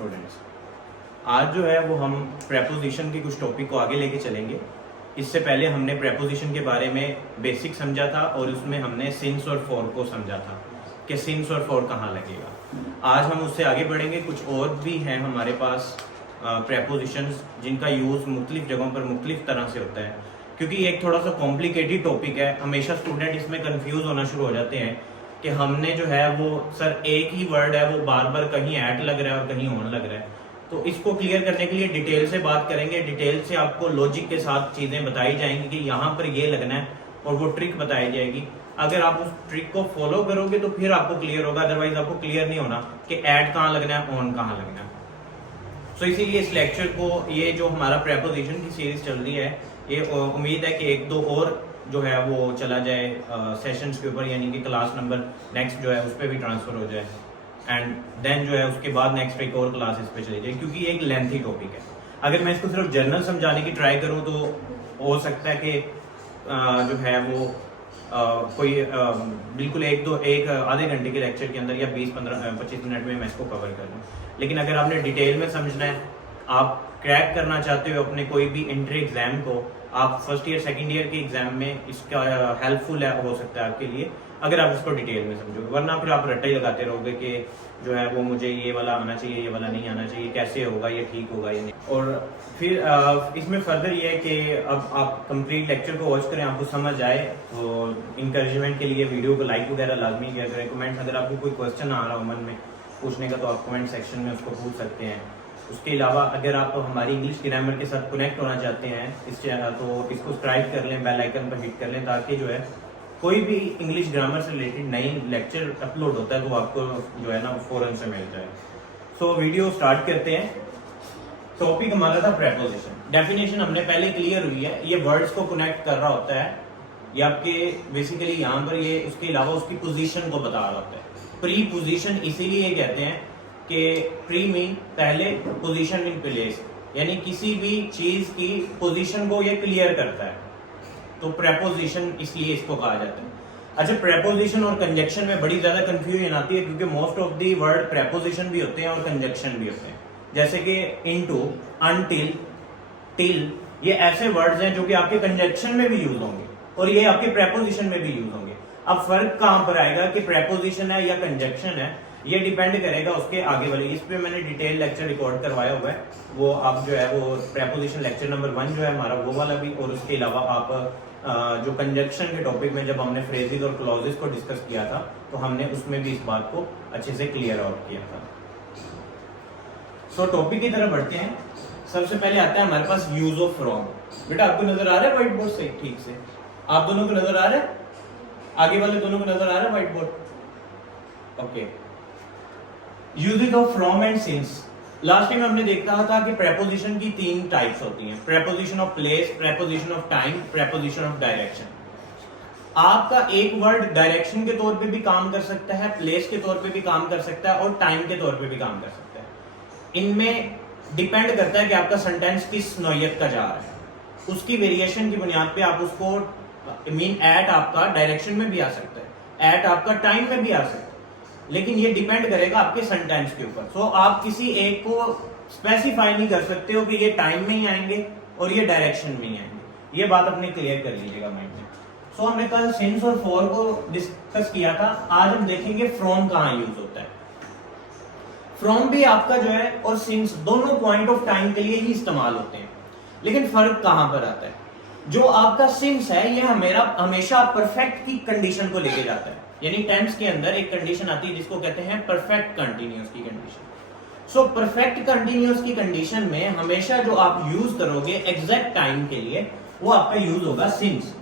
Students, आज जो है वो हम प्रेपोजिशन के कुछ टॉपिक को आगे लेके चलेंगे। इससे पहले हमने प्रेपोजिशन के बारे में बेसिक समझा था और उसमें हमने सिंस और फॉर को समझा था कि सिंस और फॉर कहाँ लगेगा। आज हम उससे आगे बढ़ेंगे। कुछ और भी हैं हमारे पास प्रेपोजिशंस जिनका यूज़ मुख्तलिफ जगहों पर मुख्तलिफ तरह से होता है, क्योंकि एक थोड़ा सा कॉम्प्लिकेटेड टॉपिक है। हमेशा स्टूडेंट इसमें कंफ्यूज होना शुरू हो जाते हैं कि हमने जो है वो सर एक ही वर्ड है, वो बार बार कहीं ऐट लग रहा है और कहीं ऑन लग रहा है। तो इसको क्लियर करने के लिए डिटेल से बात करेंगे। डिटेल से आपको लॉजिक के साथ चीज़ें बताई जाएंगी कि यहाँ पर ये लगना है और वो ट्रिक बताई जाएगी। अगर आप उस ट्रिक को फॉलो करोगे तो फिर आपको क्लियर होगा, अदरवाइज आपको क्लियर नहीं होना कि ऐट कहाँ लगना है, ऑन कहाँ लगना है। सो इसीलिए इस लेक्चर को, ये जो हमारा प्रेपोजिशन की सीरीज चल रही है, ये उम्मीद है कि एक दो और जो है वो चला जाए सेशंस के ऊपर, यानी कि क्लास नंबर नेक्स्ट जो है उस पर भी ट्रांसफर हो जाए एंड देन जो है उसके बाद नेक्स्ट एक और क्लास इस पे चली जाए, क्योंकि ये एक लेंथी टॉपिक है। अगर मैं इसको सिर्फ जर्नल समझाने की ट्राई करूँ तो हो सकता है कि जो है वो कोई बिल्कुल एक आधे घंटे के लेक्चर के अंदर या 20-25 मिनट में मैं इसको कवर कर लूँ। लेकिन अगर आपने डिटेल में समझना है, आप क्रैक करना चाहते हो अपने कोई भी एंट्री एग्जाम को, आप फर्स्ट ईयर सेकंड ईयर के एग्जाम में इसका हेल्पफुल हो सकता है आपके लिए, अगर आप इसको डिटेल में समझोगे। वरना फिर आप रट्टे लगाते रहोगे कि जो है वो मुझे ये वाला आना चाहिए, ये वाला नहीं आना चाहिए, कैसे होगा, ये ठीक होगा या नहीं। और फिर इसमें फर्दर ये है कि अब आप कंप्लीट लेक्चर को वॉच करें, आपको समझ आए तो इंकरेजमेंट के लिए वीडियो को लाइक वगैरह लाजमी किया करें। कमेंट्स, अगर आपको कोई क्वेश्चन आ रहा हो मन में पूछने का तो आप कमेंट सेक्शन में उसको पूछ सकते हैं। उसके अलावा अगर आप हमारी इंग्लिश ग्रामर के साथ कनेक्ट होना चाहते हैं इस चैनल, तो इसको सब्सक्राइब कर लें, बेल आइकन पर हिट कर लें, ताकि जो है कोई भी इंग्लिश ग्रामर से रिलेटेड नई लेक्चर अपलोड होता है तो आपको जो है ना फौरन से मिल जाए। सो वीडियो स्टार्ट करते हैं। टॉपिक हमारा था प्रेपोजिशन। डेफिनेशन हमने पहले क्लियर हुई है, ये वर्ड्स को कनेक्ट कर रहा होता है, ये आपके बेसिकली यहाँ पर ये उसके अलावा उसकी पोजीशन को बता रहा होता है। प्री पोजीशन इसीलिए कहते हैं कि प्री मीन पहले, पोजीशन इन प्लेस, यानी किसी भी चीज की पोजीशन को ये क्लियर करता है, तो प्रेपोजिशन इसलिए इसको कहा जाता है। अच्छा, प्रेपोजिशन और कंजक्शन में बड़ी ज्यादा कंफ्यूजन आती है, क्योंकि most of the word preposition भी होते हैं और कंजक्शन भी होते हैं। जैसे कि इनटू, अनटिल, टिल, ये ऐसे वर्ड्स हैं जो कि आपके कंजक्शन में भी यूज होंगे और ये आपके प्रेपोजिशन में भी यूज होंगे। अब फर्क कहां पर आएगा कि प्रेपोजिशन है या कंजक्शन है, ये डिपेंड करेगा उसके आगे वाले। इस पे मैंने डिटेल लेक्चर रिकॉर्ड करवाया हुआ है, वो आप जो है वो प्रेपोजिशन लेक्चर नंबर 1 जो है हमारा, वो वाला भी। और उसके अलावा आप जो कंजक्शन के टॉपिक में जब हमने फ्रेजेस और क्लॉजेस को डिस्कस किया था तो हमने उसमें भी इस बात को अच्छे से क्लियर आउट किया था। सो टॉपिक की तरफ बढ़ते हैं। सबसे पहले आता है हमारे पास यूज ऑफ फ्रॉम। बेटा आपको नजर आ रहा है व्हाइट बोर्ड से ठीक से? आप दोनों को नजर आ रहा है? आगे वाले दोनों को नजर आ रहा है white board? Okay. Uses of from and since. Last time हमने देखा था कि प्रेपोजिशन की 3 टाइप्स होती हैं: preposition of place, preposition of time, preposition of direction. आपका एक वर्ड डायरेक्शन के तौर पे भी काम कर सकता है, प्लेस के तौर पे भी काम कर सकता है और टाइम के तौर पे भी काम कर सकता है। इनमें डिपेंड करता है कि आपका सेंटेंस किस नौयत का जा रहा है। उसकी वेरिएशन की बुनियाद पे आप उसको मीन एट आपका डायरेक्शन में भी आ सकता है, एट आपका टाइम में भी आ सकता है, लेकिन ये डिपेंड करेगा आपके सेंटेंस के ऊपर। सो आप किसी एक को स्पेसिफाई नहीं कर सकते हो कि ये टाइम में ही आएंगे और ये डायरेक्शन में ही आएंगे। ये बात अपने क्लियर कर लीजिएगा माइंड में। सो हमने कल सिंस और फॉर को डिस्कस किया था। आज हम देखेंगे फ्रॉम कहाँ यूज होता है। फ्रॉम भी आपका जो है और सिंस दोनों पॉइंट ऑफ टाइम के लिए ही इस्तेमाल होते हैं, लेकिन फर्क कहां पर आता है? जो आपका सिंस है ये हमेशा परफेक्ट की कंडीशन को लेके जाता है, यानी टेंस के अंदर एक कंडीशन आती है जिसको कहते हैं परफेक्ट कंटीन्यूअस की कंडीशन। सो परफेक्ट कंटीन्यूअस की कंडीशन में हमेशा जो आप यूज करोगे एग्जैक्ट टाइम के लिए, वो आपका यूज होगा सिंस।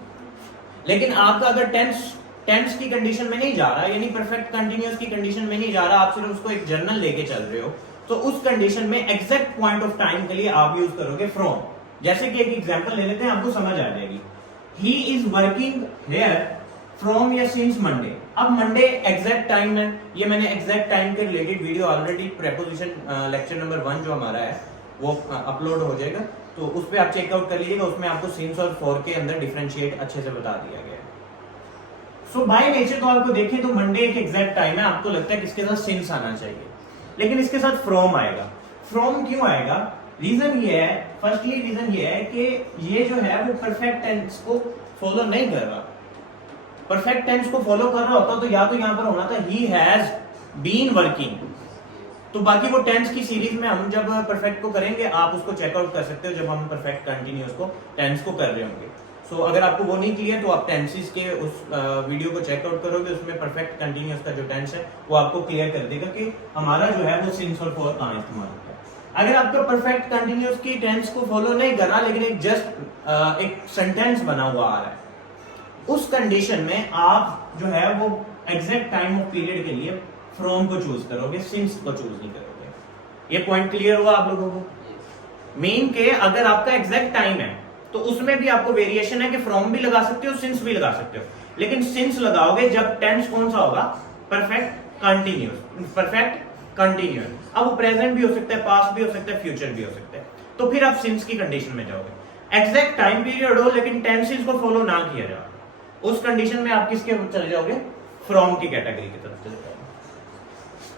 लेकिन आपका अगर टेंस की कंडीशन में नहीं जा रहा, यानी परफेक्ट कंटीन्यूअस की कंडीशन में नहीं जा रहा, आप सिर्फ उसको एक जर्नल लेके चल रहे हो, तो उस कंडीशन में एग्जैक्ट पॉइंट ऑफ टाइम के लिए आप यूज करोगे फ्रॉम। जैसे कि एक एग्जांपल ले लेते हैं, आपको समझ आ जाएगी। He is working here from या सिंस मंडे। अब मंडे एग्जैक्ट टाइम है, ये मैंने एग्जैक्ट टाइम के related video already preposition lecture number 1 जो हमारा है वो अपलोड हो जाएगा, तो उस पर आप चेकआउट कर लीजिएगा। उसमें आपको सिंस और फॉर के अंदर डिफरेंशिएट अच्छे से बता दिया गया है। सो बाय नेचर तो आपको देखें तो मंडे एक एग्जैक्ट टाइम है, आपको लगता है कि इसके साथ सिंस आना चाहिए, लेकिन इसके साथ फ्रॉम आएगा। फ्रॉम क्यों आएगा? रीजन ये है, फर्स्टली रीजन ये है कि ये जो है वो परफेक्ट टेंस को फॉलो नहीं कर रहा। परफेक्ट टेंस को फॉलो कर रहा होता तो या तो यहां पर होना था ही हैज बीन वर्किंग। तो बाकी वो टेंस की सीरीज में हम जब परफेक्ट को करेंगे आप उसको चेकआउट कर सकते हो जब हम परफेक्ट कंटिन्यूअस को टेंस को कर रहे होंगे। सो अगर आपको वो नहीं क्लियर तो आप टेंसेस के उस वीडियो को चेकआउट करोगे, उसमें परफेक्ट कंटिन्यूअस का जो टेंस है वो आपको क्लियर कर देगा कि हमारा जो है वो सिंस और फॉर कहां इस्तेमाल होता है। अगर आपका परफेक्ट कंटिन्यूअस की टेंस को फॉलो नहीं कर रहा लेकिन एक जस्ट एक सेंटेंस बना हुआ आ रहा है, उस कंडीशन में आप जो है वो एग्जैक्ट टाइम ऑफ पीरियड के लिए फ्रॉम को चूज करोगे, सिंस को चूज नहीं करोगे। ये पॉइंट क्लियर हुआ आप लोगों को? मीन के अगर आपका एग्जैक्ट टाइम है तो उसमें भी आपको वेरिएशन है कि फ्रॉम भी लगा सकते हो, सिंस भी लगा सकते हो, लेकिन सिंस लगाओगे जब टेंस कौन सा होगा? Perfect continuous. परफेक्ट कंटिन्यूअस अब वो प्रेजेंट भी हो सकता है, पास्ट भी हो सकता है, फ्यूचर भी हो सकता है, तो फिर आप सिंस की कंडीशन में जाओगे। एग्जैक्ट टाइम पीरियड हो लेकिन टेंसेस को फॉलो ना किया जाए, उस कंडीशन में आप किसके चले जाओगे? फ्रॉम की कैटेगरी की तरफ चले जाओगे।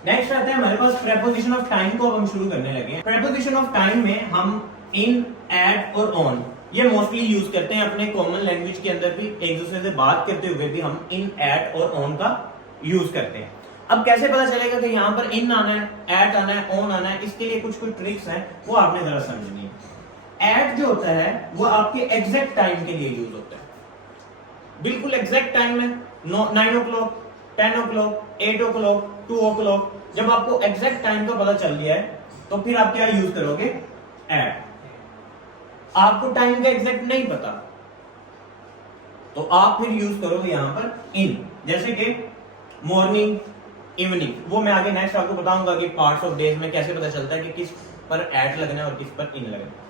नेक्स्ट आता है हमारे पास प्रेपोजिशन ऑफ टाइम को अब हम शुरू करने लगे हैं। प्रेपोजिशन ऑफ टाइम में हम इन, एट और ऑन ये मोस्टली यूज करते हैं अपने कॉमन लैंग्वेज के अंदर भी, एक दूसरे से बात करते हुए भी हम इन, एट और ऑन का यूज करते हैं। अब कैसे पता चलेगा कि यहाँ पर इन आना है, एट आना है, ऑन आना है? इसके लिए कुछ कुछ ट्रिक्स हैं, वो आपने जरा समझनी है। एट जो होता है वो आपके एग्जैक्ट टाइम के लिए यूज होता है, बिल्कुल एग्जैक्ट टाइम है, 9 o'clock, 10 o'clock, 8 o'clock, 2 o'clock। जब आपको एग्जैक्ट टाइम का पता चल गया है तो फिर आप क्या यूज करोगे? एट। आपको टाइम का एग्जैक्ट नहीं पता तो आप फिर यूज करोगे यहां पर इन, जैसे कि मॉर्निंग, इवनिंग। वो मैं आगे नेक्स्ट आपको बताऊंगा कि पार्ट्स ऑफ डेज में कैसे पता चलता है कि किस पर एट लगना है और किस पर इन लगना है।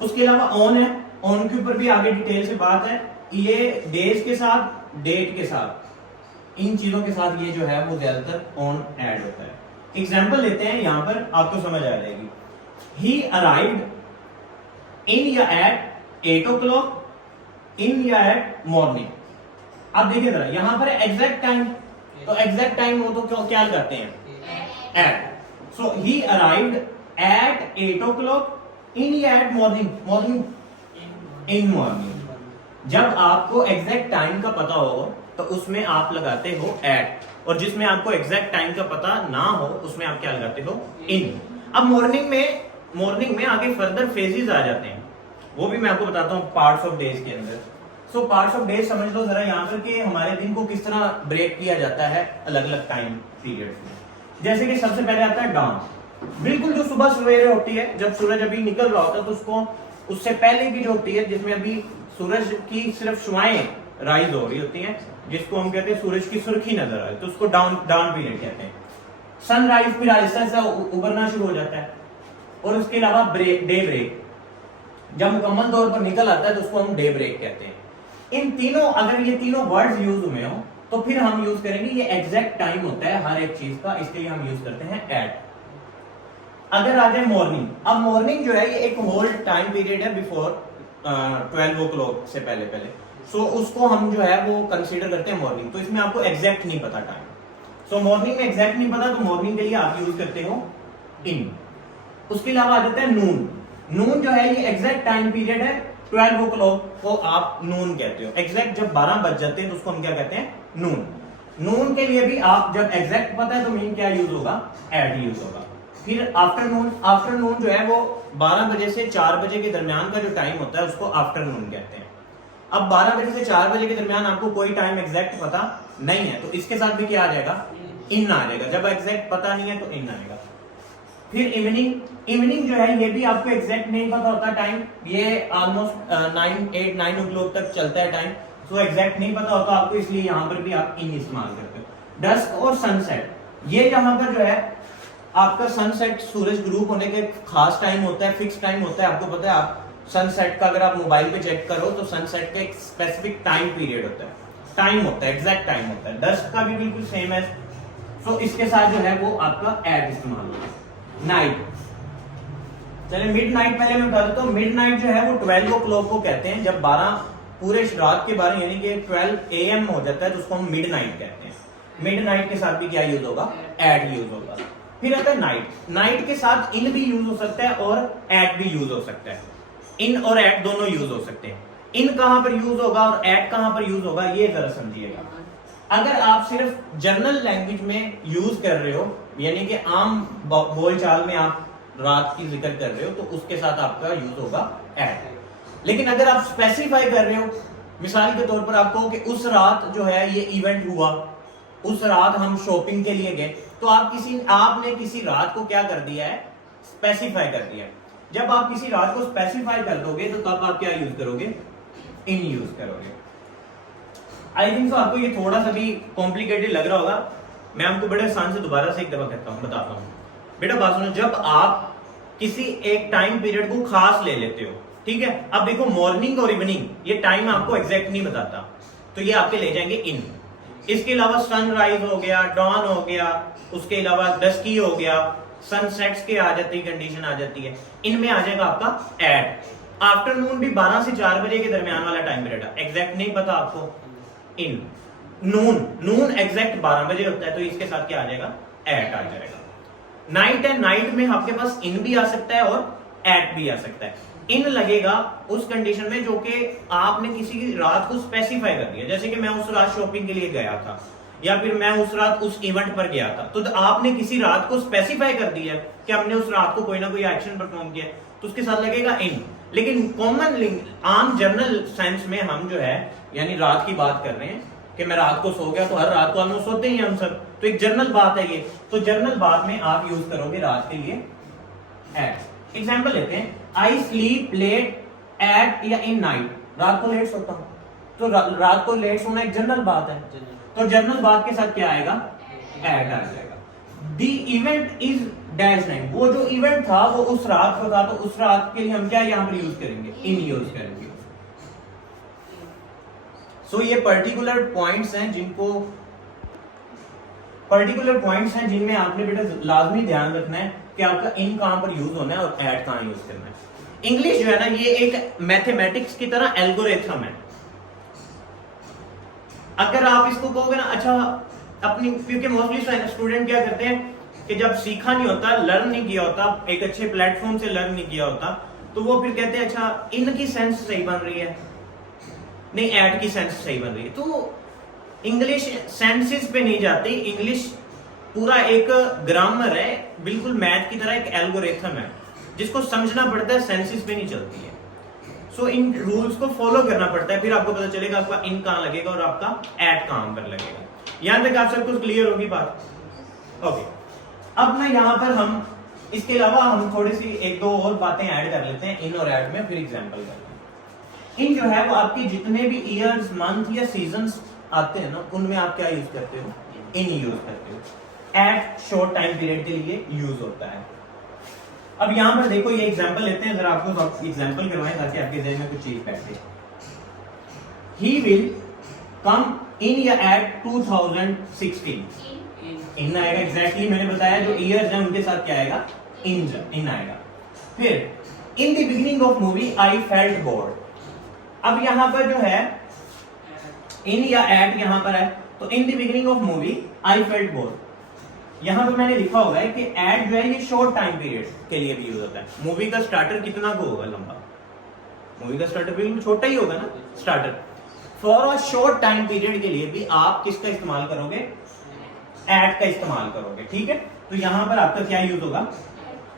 उसके अलावा ऑन है, ऑन के ऊपर भी आगे डिटेल से बात है। ये डेज के साथ, डेट के साथ, इन चीजों के साथ ये जो है वो ज्यादातर ऑन ऐड होता है। एग्जांपल लेते हैं, यहां पर आपको समझ आ जाएगी। ही अराइव्ड इन या एट 8 o'clock, इन या एट मॉर्निंग। आप देखिए जरा यहां पर एग्जैक्ट टाइम, तो एग्जैक्ट टाइम हो तो क्या करते हैं? At. So he arrived at 8 o'clock, in या at morning? Morning, in morning. जब आपको एग्जैक्ट टाइम का पता हो तो उसमें आप लगाते हो एट, और जिसमें आपको एग्जैक्ट टाइम का पता ना हो उसमें आप क्या लगाते हो? इन। अब मॉर्निंग में आगे फर्दर फेजेस आ जाते हैं, वो भी मैं आपको बताता हूँ पार्ट्स ऑफ डेज के अंदर। सो पार्ट्स ऑफ डेज समझ लो जरा यहाँ पर कि हमारे दिन को किस तरह ब्रेक किया जाता है अलग अलग टाइम पीरियड में। जैसे कि सबसे पहले आता है डाउन, बिल्कुल जो सुबह सवेरे होती है, जब सूरज अभी निकल रहा होता है तो उसको उससे पहले की जो होती है जिसमें अभी सूरज की सिर्फ शुआएं राइज हो रही होती हैं, जिसको हम कहते हैं सूरज की सुर्खी नजर आए, तो उसको डाउन पीरियड कहते हैं। सनराइज फिर आहिस्ता आहिस्ता उभरना शुरू हो जाता है, और उसके अलावा डे ब्रेक जब मुकम्मल तौर पर निकल आता है तो उसको हम डे ब्रेक कहते हैं। इन तीनों, अगर ये तीनों वर्ड्स यूज हुए हो तो फिर हम यूज करेंगे, ये एग्जैक्ट टाइम होता है हर एक चीज का, इसके लिए हम यूज करते हैं एट। अगर आ जाए मॉर्निंग, अब मॉर्निंग जो है ये एक होल टाइम पीरियड है बिफोर 12 o'clock से पहले। सो उसको हम जो है वो कंसीडर करते हैं मॉर्निंग। तो इसमें आपको एग्जैक्ट नहीं पता टाइम, सो मॉर्निंग में एग्जैक्ट नहीं पता तो मॉर्निंग के लिए आप यूज करते हो इन। उसके अलावा आ जाता है नून। नून जो है ये एग्जैक्ट टाइम पीरियड है, 12 o'clock को आप नून कहते हो। एग्जैक्ट जब 12 बज जाते हैं तो उसको हम क्या कहते हैं? नून। नून के लिए भी आप जब एग्जैक्ट पता है तो मीन क्या यूज होगा? एट यूज होगा। फिर आफ्टरनून जो है वो 12 बजे से 4 बजे के दरमियान का जो टाइम होता है उसको आफ्टरनून कहते हैं। अब 12 बजे से 4 बजे के दरमियान आपको कोई टाइम एग्जैक्ट पता नहीं है तो इसके साथ भी क्या आ जाएगा? इन आ जाएगा। जब एग्जैक्ट पता नहीं है तो इन आएगा। फिर इवनिंग जो है ये भी आपको एग्जैक्ट नहीं पता होता टाइम, ये ऑलमोस्ट 9 o'clock तक चलता है टाइम, सो एग्जैक्ट नहीं पता होता आपको, इसलिए यहाँ पर भी आप इन इस्तेमाल करते हो। डस्क और सनसेट, ये यहाँ पर जो है आपका सनसेट सूरज ग्रुप होने के खास टाइम होता है, फिक्स टाइम होता है। आपको पता है, आप सनसेट का अगर आप मोबाइल पे चेक करो तो सनसेट का एक स्पेसिफिक टाइम पीरियड होता है, टाइम होता है, एग्जैक्ट टाइम होता है। डस्क का भी बिल्कुल सेम है। सो इसके साथ जो है वो आपका एट इस्तेमाल होता है। नाइट, चले मिड नाइट पहले मैं बता देता हूँ। मिड नाइट जो है वो 12 o'clock को कहते हैं, जब 12 पूरे रात के 12 यानी कि 12 AM हो जाता है तो उसको हम मिड नाइट कहते हैं। मिड नाइट के साथ भी क्या यूज होगा? एट यूज होगा। फिर आता है नाइट, नाइट के साथ इन भी यूज हो सकता है और एट भी यूज हो सकता है, इन और एट दोनों यूज हो सकते हैं। इन कहां पर यूज होगा और एट कहां पर यूज होगा ये जरा समझिएगा। अगर आप सिर्फ जनरल लैंग्वेज में यूज कर रहे हो, यानी कि आम बोलचाल में आप रात की जिक्र कर रहे हो, तो उसके साथ आपका यूज होगा एट। लेकिन अगर आप स्पेसिफाई कर रहे हो, मिसाल के तौर पर आप कहो कि उस रात जो है ये इवेंट हुआ, उस रात हम शॉपिंग के लिए गए, तो आपने किसी रात को क्या कर दिया है, स्पेसिफाई कर दिया है। जब आप किसी रात को स्पेसिफाई कर दोगे तो तब आप क्या यूज करोगे, इन यूज करोगे। आई थिंक तो आपको ये थोड़ा सा भी कॉम्प्लिकेटेड लग रहा होगा, मैं आपको बड़े आसान से दोबारा से एक दफा कहता हूँ, बताता हूँ। बेटा बात सुनो, जब आप किसी एक टाइम पीरियड को खास ले लेते हो, ठीक है, अब देखो मॉर्निंग और इवनिंग ये टाइम आपको एग्जैक्ट नहीं बताता, तो ये आपके ले जाएंगे इन। इसके अलावा सनराइज हो गया, डॉन हो गया, उसके अलावा डस्की हो गया, सनसेट्स के आ जाती कंडीशन आ जाती है, इनमें आ जाएगा आपका एट। आफ्टरनून भी 12 से 4 बजे के दरमियान वाला टाइम पीरियड है, एग्जैक्ट नहीं पता आपको, इन। नून एग्जैक्ट 12 बजे होता है, तो इसके साथ क्या आ जाएगा, एट आ जाएगा। नाइट है, नाइट में आपके पास इन भी आ सकता है और एट भी आ सकता है। इन लगेगा उस कंडीशन में जो कि आपने किसी रात को स्पेसिफाई कर दिया, जैसे कि मैं उस रात शॉपिंग के लिए गया था, या फिर मैं उस रात उस इवेंट पर गया था, तो आपने किसी रात को स्पेसिफाई कर दिया कि हमने उस रात को कोई ना कोई एक्शन परफॉर्म किया, तो उसके साथ लगेगा इन। लेकिन कॉमन आम जनरल सेंस में हम जो है यानी रात की बात कर रहे हैं कि मैं रात को सो गया, तो हर रात को ऑलमोस्ट सोते ही हम सब, तो एक जनरल बात है ये, तो जनरल बात में आप यूज करोगे रात के लिए एट। एग्जाम्पल लेते हैं, आई स्लीप लेट एट या इन नाइट, रात को लेट सोता हूं, तो रात को लेट सोना एक जनरल बात है, तो जनरल बात के साथ क्या आएगा, एट आ जाएगा। The event is dash night, वो जो इवेंट था वो उस रात को था, तो उस रात के लिए हम क्या यहाँ पर यूज करेंगे, इन यूज करेंगे। सो ये पर्टिकुलर पॉइंट्स हैं जिनमें आपने बेटा लाजमी ध्यान रखना है कि आपका इन कहां पर यूज होना है और एट कहां यूज करना है। इंग्लिश जो है ना ये एक मैथमेटिक्स की तरह एल्गोरिथम है। अगर आप इसको कहोगे ना, अच्छा अपनी, क्योंकि मोस्टली स्टूडेंट क्या करते हैं कि जब सीखा नहीं होता, लर्न नहीं किया होता, एक अच्छे प्लेटफॉर्म से लर्न नहीं किया होता, तो वो फिर कहते हैं अच्छा इन की सेंस सही बन रही है, नहीं एट की सेंस सही बन रही है। तो इंग्लिश सेंसेस पे नहीं जाती, इंग्लिश पूरा एक ग्रामर है, बिल्कुल मैथ की तरह एक एल्गोरिथम है जिसको समझना पड़ता है, सेंसेस पे नहीं चलती है। सो इन रूल्स को फॉलो करना पड़ता है, फिर आपको पता चलेगा आपका इन कहां लगेगा और आपका एट कहां पर लगेगा। यहां तक आप सबको क्लियर होगी बात? ओके, अब ना यहां पर हम इसके अलावा हम थोड़ी सी एक दो और बातें ऐड कर लेते हैं इन और एट में, फिर एग्जांपल करते हैं। इन जो है वो आपके जितने भी ईयर्स, मंथ या सीजन्स आते हैं ना, उनमें आप क्या यूज करते हो, इन यूज करते हो। एट शॉर्ट टाइम पीरियड के लिए यूज होता है। अब यहां पर देखो ये एग्जांपल लेते हैं, जरा आपको एग्जांपल करवाएं ताकि आपके ज़हन में कुछ चीज बैठे। ही विल कम इन या एट 2016, इन आएगा, एग्जैक्टली मैंने बताया जो ईयर्स हैं उनके साथ क्या आएगा, इन आएगा। फिर in the beginning of movie I felt board, अब यहां पर जो है इन या एट यहां पर है, तो in the beginning of movie I felt board, यहां पर मैंने लिखा होगा कि एट जो है ये शॉर्ट टाइम पीरियड के लिए भी यूज होता है। मूवी का स्टार्टर कितना को होगा, लंबा, मूवी का स्टार्टर बिल्कुल छोटा ही होगा ना starter. For a short time period के लिए भी आप किसका इस्तेमाल करोगे, एट का इस्तेमाल करोगे, ठीक है। तो यहां पर आपका क्या यूज होगा,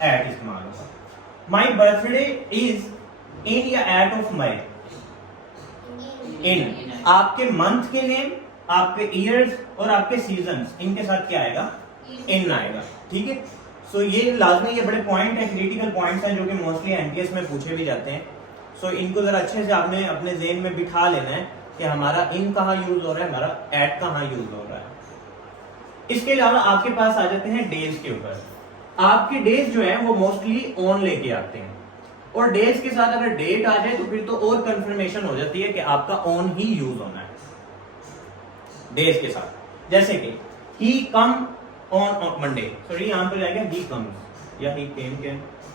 एट इस्तेमाल होगा। माई बर्थडे इज इन या एट ऑफ मई, इन आपके मंथ के नेम, आपके ईयर्स और आपके सीजन्स, इनके साथ क्या आएगा, इन आएगा, ठीक है। सो ये लाजमी, ये बड़े पॉइंट है, क्रिटिकल पॉइंट्स हैं जो कि मोस्टली एमटीएस में पूछे भी जाते हैं। सो इनको जरा अच्छे से आपने अपने ज़हन में बिठा लेना है कि हमारा इन कहाँ यूज हो रहा है, हमारा एट कहाँ यूज हो रहा है। इसके अलावा आपके पास आ जाते हैं डेज के ऊपर। आपके डेज जो है वो मोस्टली ऑन लेके आते हैं, और डेज के साथ अगर डेट आ जाए तो फिर तो और कंफर्मेशन हो जाती है कि आपका ऑन ही यूज होना है डेज के साथ। जैसे कि ही कम ऑन मंडे, सॉरी यहां पर जाएगा ही कम्स या ही केम के,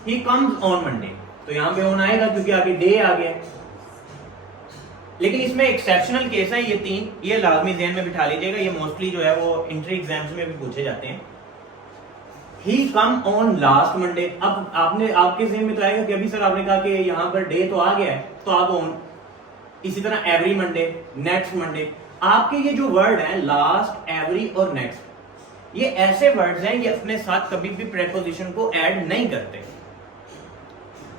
ही कम्स ऑन मंडे, तो यहां पे ऑन आएगा क्योंकि आगे डे आ गया। लेकिन इसमें एक्सेप्शनल केस है ये तीन, ये लाजमी ज़हन में बिठा लीजिएगा, ये मोस्टली जो है वो एंट्री एग्जाम्स में भी पूछे जाते हैं। ही कम ऑन लास्ट मंडे। अब आपने आपके ज़हन में तो आएगा कि अभी सर आपने कहा कि यहाँ पर डे तो आ गया है, तो आप ऑन, इसी तरह एवरी मंडे, नेक्स्ट मंडे। आपके ये जो वर्ड है लास्ट, एवरी और नेक्स्ट, ये ऐसे वर्ड्स हैं, ये अपने साथ कभी भी प्रेपोजिशन को ऐड नहीं करते,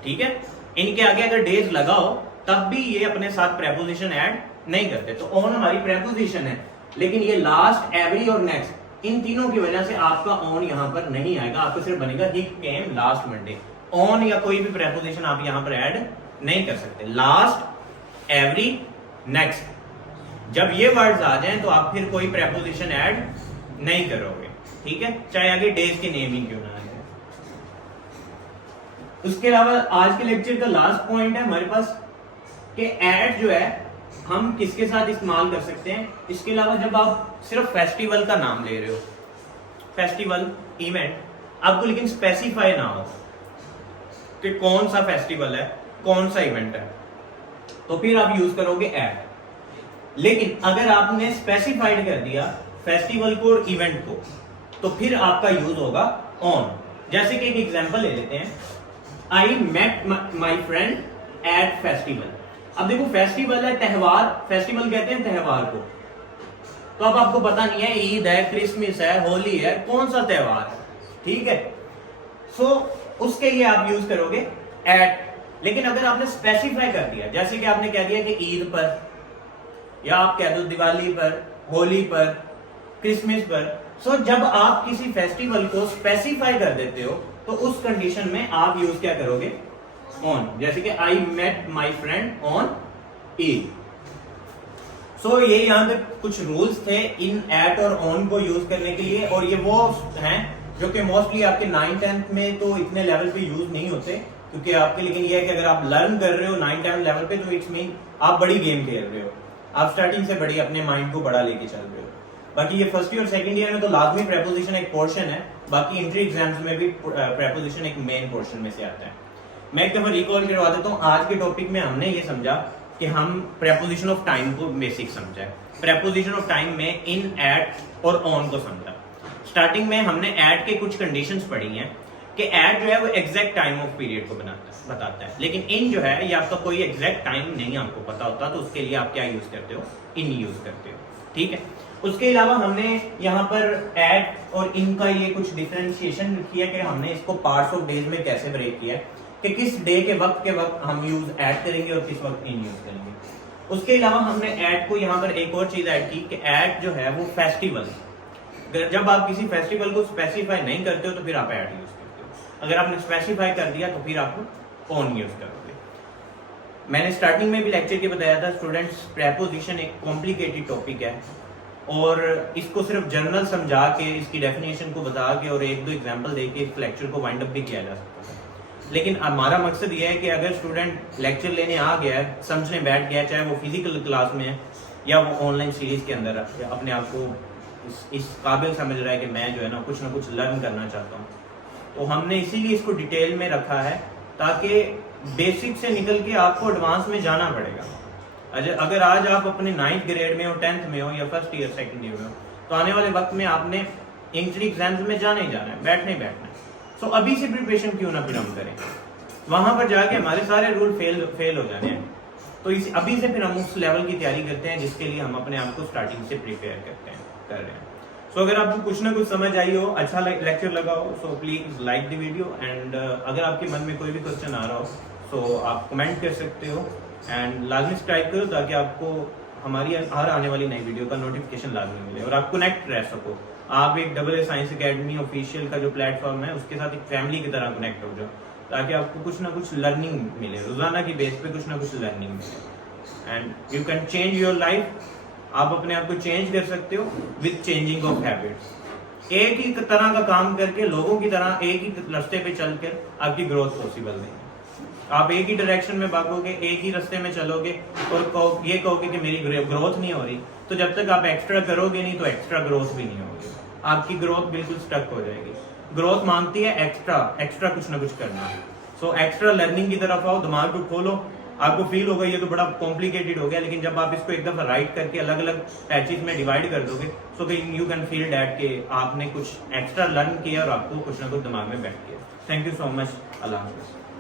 ठीक है। इनके आगे अगर डेज लगाओ तब भी ये अपने साथ प्रेपोजिशन ऐड नहीं करते। तो ऑन हमारी प्रेपोजिशन है, लेकिन ये लास्ट, एवरी और नेक्स्ट, इन तीनों की वजह से आपका ऑन यहां पर नहीं आएगा, आपको सिर्फ बनेगा ही केम लास्ट मंडे। ऑन या कोई भी प्रेपोजिशन आप यहां पर ऐड नहीं कर सकते। लास्ट, एवरी, नेक्स्ट, जब ये वर्ड्स आ जाएं तो आप फिर कोई प्रेपोजिशन ऐड नहीं करोगे, ठीक है, चाहे आगे डेज के नेम ही क्यों ना आए। उसके अलावा आज के लेक्चर का लास्ट पॉइंट है हमारे पास कि ऐड जो है हम किसके साथ इस्तेमाल कर सकते हैं। इसके अलावा जब आप सिर्फ फेस्टिवल का नाम ले रहे हो, फेस्टिवल, इवेंट, आपको लेकिन स्पेसिफाई ना हो कि कौन सा फेस्टिवल है, कौन सा इवेंट है, तो फिर आप यूज करोगे ऐड। लेकिन अगर आपने स्पेसिफाइड कर दिया फेस्टिवल को और इवेंट को, तो फिर आपका यूज होगा ऑन। जैसे कि एक एग्जांपल ले लेते हैं, I met my friend at festival. अब देखो फेस्टिवल है त्योहार, फेस्टिवल कहते हैं त्योहार को, तो अब आपको पता नहीं है ईद है, क्रिसमस है, होली है, कौन सा त्योहार है, ठीक है। सो उसके लिए आप यूज करोगे एट। लेकिन अगर आपने स्पेसिफाई कर दिया, जैसे कि आपने कह दिया कि ईद पर, या आप कह दो दिवाली पर, होली पर, क्रिसमस पर, सो जब आप किसी फेस्टिवल को स्पेसिफाई कर देते हो तो उस कंडीशन में आप यूज क्या करोगे, ऑन। जैसे कि I met my friend on Eid. So ये यहां तक कुछ रूल्स थे इन एट और ऑन को यूज करने के लिए, और ये वो हैं जो कि मोस्टली आपके 9th 10th में तो इतने लेवल पे यूज नहीं होते, क्योंकि आपके, लेकिन ये है कि अगर आप लर्न कर रहे हो 9th 10th लेवल पे तो इट्स मीन आप बड़ी गेम खेल रहे हो, आप स्टार्टिंग से बड़ी अपने माइंड को बड़ा लेके चल रहे हो। बाकी ये फर्स्ट ईयर और सेकंड ईयर में तो लाजमी प्रेपोजिशन एक पोर्शन है, बाकी एंट्री एग्जाम्स में भी प्रेपोजिशन एक मेन पोर्शन में से आता है। मैं एक दफा रिकॉल करवा देता हूँ, आज के टॉपिक में हमने ये समझा कि हम प्रेपोजिशन ऑफ टाइम को बेसिक समझा है। प्रेपोजिशन ऑफ टाइम में इन, एट और ऑन को समझा। स्टार्टिंग में हमने एट के कुछ कंडीशंस पढ़ी हैं कि एट जो है वो एग्जैक्ट टाइम ऑफ पीरियड को बताता है, लेकिन इन जो है ये आपका कोई एग्जैक्ट टाइम नहीं आपको पता होता, तो उसके लिए आप क्या यूज करते हो, इन यूज करते हो, ठीक है। उसके अलावा हमने यहाँ पर एट और इन का ये कुछ डिफरेंशिएशन किया कि हमने इसको पार्ट्स ऑफ डेज में कैसे ब्रेक किया है कि किस डे के वक्त हम यूज ऐड करेंगे और किस वक्त इन यूज करेंगे। उसके अलावा हमने ऐड को यहाँ पर एक और चीज ऐड की कि ऐड जो है वो फेस्टिवल, जब आप किसी फेस्टिवल को स्पेसिफाई नहीं करते हो तो फिर आप ऐड यूज करते हो, अगर आपने स्पेसिफाई कर दिया तो फिर आप ऑन यूज करोगे। मैंने स्टार्टिंग में भी लेक्चर के बताया था स्टूडेंट्स, प्रेपोजिशन एक कॉम्प्लिकेटेड टॉपिक है और इसको सिर्फ जनरल समझा के, इसकी डेफिनेशन को बता के और एक दो एग्जांपल देके इस लेक्चर को वाइंड अप भी किया जा सकता है। लेकिन हमारा मकसद ये है कि अगर स्टूडेंट लेक्चर लेने आ गया है, समझने बैठ गया, चाहे वो फिजिकल क्लास में है या वो ऑनलाइन सीरीज के अंदर अपने आप को इस काबिल समझ रहा है कि मैं जो है ना कुछ लर्न करना चाहता हूँ, तो हमने इसीलिए इसको डिटेल में रखा है ताकि बेसिक से निकल के आपको एडवांस में जाना पड़ेगा। अगर आज आप अपने 9th ग्रेड में हो, 10th में हो या फर्स्ट ईयर सेकंड ईयर में हो, तो आने वाले वक्त में आपने एंट्री एग्जाम्स में जाना ही जाना है, बैठना ही बैठना है। सो अभी से प्रिपरेशन क्यों ना फिर हम करें, वहां पर जाके हमारे सारे रूल फेल हो जाने हैं, तो अभी से फिर हम उस लेवल की तैयारी करते हैं जिसके लिए हम अपने आप को स्टार्टिंग से प्रिपेयर कर रहे हैं। सो अगर आपको कुछ ना कुछ समझ आई हो, अच्छा लेक्चर लगा हो, so please like the video, and अगर आपके मन में कोई भी क्वेश्चन आ रहा हो तो आप कमेंट कर सकते हो, एंड लाजमी सब्सक्राइब करो ताकि आपको हमारी हर आने वाली नई वीडियो का नोटिफिकेशन लाजमी मिले और आप कनेक्ट रह सको। आप एक AA साइंस एकेडमी ऑफिशियल का जो प्लेटफॉर्म है उसके साथ एक फैमिली की तरह कनेक्ट हो जाओ, ताकि आपको कुछ ना कुछ लर्निंग मिले, रोजाना की बेस पे कुछ ना कुछ लर्निंग मिले, and you can change your life. आप अपने आप को चेंज कर सकते हो विद चेंजिंग ऑफ हैबिट्स। एक ही तरह का काम करके, लोगों की तरह एक ही रास्ते पे चलकर आपकी ग्रोथ पॉसिबल नहीं है। आप एक ही डायरेक्शन में भागोगे, एक ही रास्ते में चलोगे और ये कहोगे कि मेरी ग्रोथ नहीं हो रही, तो जब तक आप एक्स्ट्रा करोगे नहीं तो एक्स्ट्रा ग्रोथ भी नहीं होगी, आपकी ग्रोथ बिल्कुल स्टक हो जाएगी। ग्रोथ मांगती है एक्स्ट्रा कुछ ना कुछ करना। सो एक्स्ट्रा लर्निंग की तरफ आओ, दिमाग को खोलो आपको फील होगा ये तो बड़ा कॉम्प्लिकेटेड हो गया, लेकिन जब आप इसको एक दफा राइट करके अलग अलग पैचेस में डिवाइड कर दोगे so you can feel that कि आपने कुछ एक्स्ट्रा लर्न किया और आपको कुछ ना कुछ दिमाग में बैठ गया। Thank you so much. Allah हाफिज़।